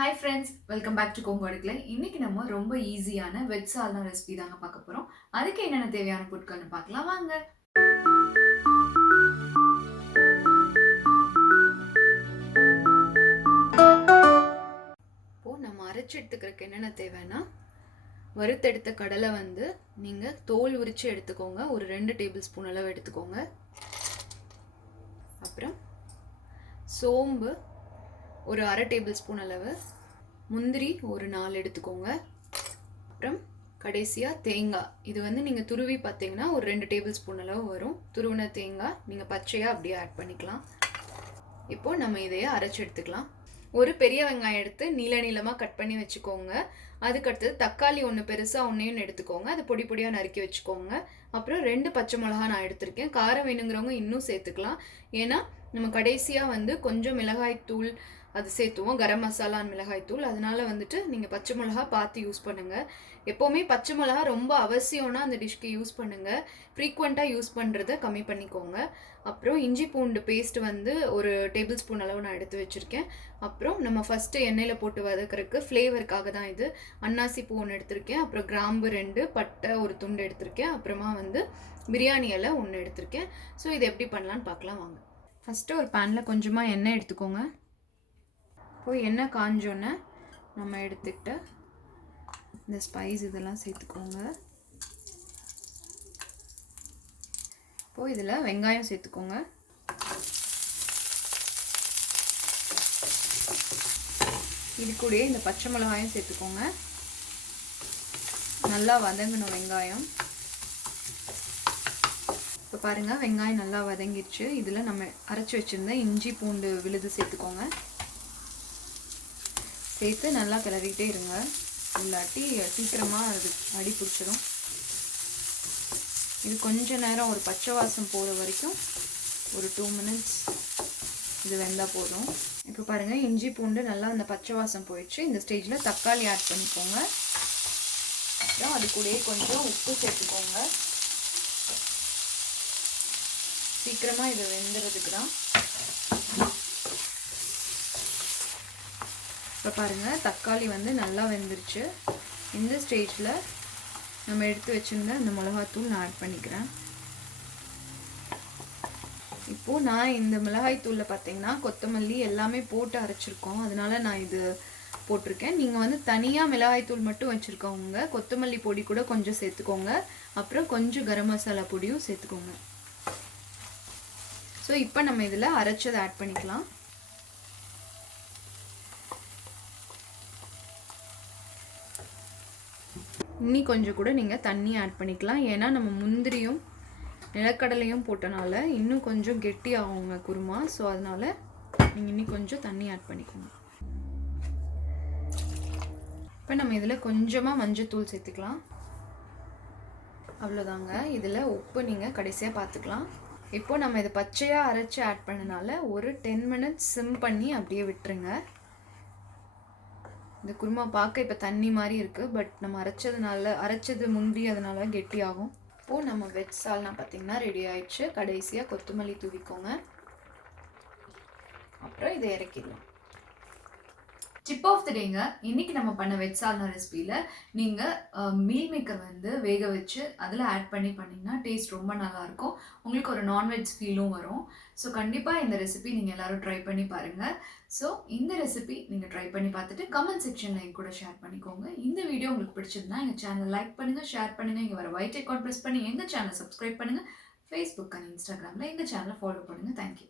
Hi friends, welcome back to Kongu Adukkalai. இன்னைக்கு நம்ம ரொம்ப ஈஸியான வெஜ் சால்னா ரெசிபி தாங்க பார்க்க போறோம். அதுக்கு என்னென்ன தேவையான பொருட்கள்னு பார்க்கலாம் வாங்க. இப்போ நம்ம அரைச்சு எடுத்துக்கிறதுக்கு என்னென்ன தேவைன்னா வறுத்தெடுத்த கடலை வந்து நீங்க தோல் உரிச்சு எடுத்துக்கோங்க. ஒரு 2 டேபிள் ஸ்பூன் அளவு எடுத்துக்கோங்க. அப்புறம் சோம்பு ஒரு 1/2 டேபிள் ஸ்பூன் அளவு, முந்திரி ஒரு 4 எடுத்துக்கோங்க. அப்புறம் கடைசியாக தேங்காய், இது வந்து நீங்கள் துருவி பார்த்தீங்கன்னா ஒரு 2 டேபிள் ஸ்பூன் அளவு வரும். துருவின தேங்காய் நீங்கள் பச்சையாக அப்படியே ஆட் பண்ணிக்கலாம். இப்போது நம்ம இதையே அரைச்சி எடுத்துக்கலாம். ஒரு பெரிய வெங்காயம் எடுத்து நீளமாக கட் பண்ணி வச்சுக்கோங்க. அதுக்கடுத்தது தக்காளி ஒன்று பெருசாக ஒன்றையும் எடுத்துக்கோங்க. அது பொடி பொடியாக நறுக்கி வச்சுக்கோங்க. அப்புறம் 2 பச்சை மிளகா நான் எடுத்திருக்கேன். காரம் வேணுங்கிறவங்க இன்னும் சேர்த்துக்கலாம். ஏன்னா நம்ம கடைசியாக வந்து கொஞ்சம் மிளகாய் தூள் அது சேர்த்துவோம், கரம் மசாலா மிளகாய் தூள். அதனால வந்துட்டு நீங்கள் பச்சை மிளகா பார்த்து யூஸ் பண்ணுங்கள். எப்போவுமே பச்சை மிளகா ரொம்ப அவசியம்னா அந்த டிஷ்க்கு யூஸ் பண்ணுங்கள். ஃப்ரீக்வெண்ட்டாக யூஸ் பண்ணுறதை கம்மி பண்ணிக்கோங்க. அப்புறம் இஞ்சி பூண்டு பேஸ்ட் வந்து ஒரு டேபிள் ஸ்பூன் அளவு நான் எடுத்து வச்சுருக்கேன். அப்புறம் நம்ம ஃபஸ்ட்டு எண்ணெயில் போட்டு வதக்கிறதுக்கு ஃப்ளேவருக்காக தான் இது. அன்னாசி பூ ஒன்று எடுத்திருக்கேன். அப்புறம் கிராம்பு 2, பட்டை ஒரு துண்டு எடுத்திருக்கேன். அப்புறமா வந்து பிரியாணி இலை 1 எடுத்திருக்கேன். ஸோ இது எப்படி பண்ணலான்னு பார்க்கலாம் வாங்க. ஃபஸ்ட்டு ஒரு பேனில் கொஞ்சமாக எண்ணெய் எடுத்துக்கோங்க. இப்போ எண்ணெய் காஞ்சோன்னே நம்ம எடுத்துக்கிட்டு இந்த ஸ்பைஸ் இதெல்லாம் சேர்த்துக்கோங்க. இப்போது இதில் வெங்காயம் சேர்த்துக்கோங்க. இது கூடயே இந்த பச்சை மிளகாயும் சேர்த்துக்கோங்க. நல்லா வதங்கணும் வெங்காயம். இப்போ பாருங்கள், வெங்காயம் நல்லா வதங்கிடுச்சு. இதில் நம்ம அரைச்சி வச்சுருந்த இஞ்சி பூண்டு விழுது சேர்த்துக்கோங்க. சேர்த்து நல்லா கிளறிக்கிட்டே இருங்க, இல்லாட்டி சீக்கிரமாக அது அடி பிடிச்சிடும். இது கொஞ்ச நேரம் ஒரு பச்சை வாசம் போகிற வரைக்கும் ஒரு 2 மினிட்ஸ் இது வெந்தால் போதும். இப்போ பாருங்கள், இஞ்சி பூண்டு நல்லா அந்த பச்சை வாசம் போயிடுச்சு. இந்த ஸ்டேஜில் தக்காளி ஆட் பண்ணிக்கோங்க. அப்புறம் அது கூடயே கொஞ்சம் உப்பு சேர்த்துக்கோங்க. சீக்கிரமாக இது வெந்துறதுக்கு தான். இப்போ பாருங்கள், தக்காளி வந்து நல்லா வெந்துருச்சு. இந்த ஸ்டேஜில் நம்ம எடுத்து வச்சுருந்த இந்த மிளகாய்த்தூள் நான் ஆட் பண்ணிக்கிறேன். இப்போது நான் இந்த மிளகாய்த்தூளில் பார்த்தீங்கன்னா கொத்தமல்லி எல்லாமே போட்டு அரைச்சிருக்கோம். அதனால நான் இது போட்டிருக்கேன். நீங்கள் வந்து தனியாக மிளகாய்த்தூள் மட்டும் வச்சுருக்கவங்க கொத்தமல்லி பொடி கூட கொஞ்சம் சேர்த்துக்கோங்க. அப்புறம் கொஞ்சம் கரம் மசாலா பொடியும் சேர்த்துக்கோங்க. ஸோ இப்போ நம்ம இதில் அரைச்சதை ஆட் பண்ணிக்கலாம். இன்னி கொஞ்சம் கூட நீங்கள் தண்ணி ஆட் பண்ணிக்கலாம். ஏன்னா நம்ம முந்திரியும் நிலக்கடலையும் போட்டனால இன்னும் கொஞ்சம் கெட்டி ஆகுங்க குருமா. ஸோ அதனால் நீங்கள் இன்னி கொஞ்சம் தண்ணி ஆட் பண்ணிக்கோங்க. இப்போ நம்ம இதில் கொஞ்சமாக மஞ்சத்தூள் சேர்த்துக்கலாம். அவ்வளோதாங்க. இதில் உப்பு நீங்கள் கடைசியாக பார்த்துக்கலாம். இப்போ நம்ம இதை பச்சையாக அரைச்சி ஆட் பண்ணனால ஒரு 10 மினிட்ஸ் சிம் பண்ணி அப்படியே விட்டுருங்க. இந்த குருமா பார்க்க இப்போ தண்ணி மாதிரி இருக்குது, பட் நம்ம அரைச்சது முந்தி அதனால கெட்டி ஆகும். இப்போது நம்ம வெஜ் சால்னா பார்த்திங்கன்னா ரெடி ஆயிடுச்சு. கடைசியாக கொத்தமல்லி தூவிக்கோங்க. அப்புறம் இதை இறக்கிடலாம். டிப் ஆஃப் த டேங்க, இன்னைக்கு நம்ம பண்ண வெஜ் சால்னா ரெசிபியில் நீங்கள் மீல் மேக்கர் வந்து வேக வச்சு அதில் ஆட் பண்ணிங்கன்னா டேஸ்ட் ரொம்ப நல்லாயிருக்கும். உங்களுக்கு ஒரு நான்வெஜ் ஃபீலும் வரும். ஸோ கண்டிப்பாக இந்த ரெசிபி நீங்கள் எல்லோரும் ட்ரை பண்ணி பாருங்கள். ஸோ இந்த ரெசிபி நீங்கள் ட்ரை பண்ணி பார்த்துட்டு கமெண்ட் செக்ஷனில் என் கூட ஷேர் பண்ணிக்கோங்க. இந்த வீடியோ உங்களுக்கு பிடிச்சிருந்தா எங்கள் சேனல் லைக் பண்ணுங்கள், ஷேர் பண்ணுங்கள். இங்கே வர ஒயிட் ஐகான் ப்ரெஸ் பண்ணி எங்கள் சேனல் சப்ஸ்கிரைப் பண்ணுங்கள். ஃபேஸ்புக் அண்ட் இன்ஸ்டாகிராமில் எங்கள் சேனலை ஃபாலோ பண்ணுங்கள். தேங்க்யூ.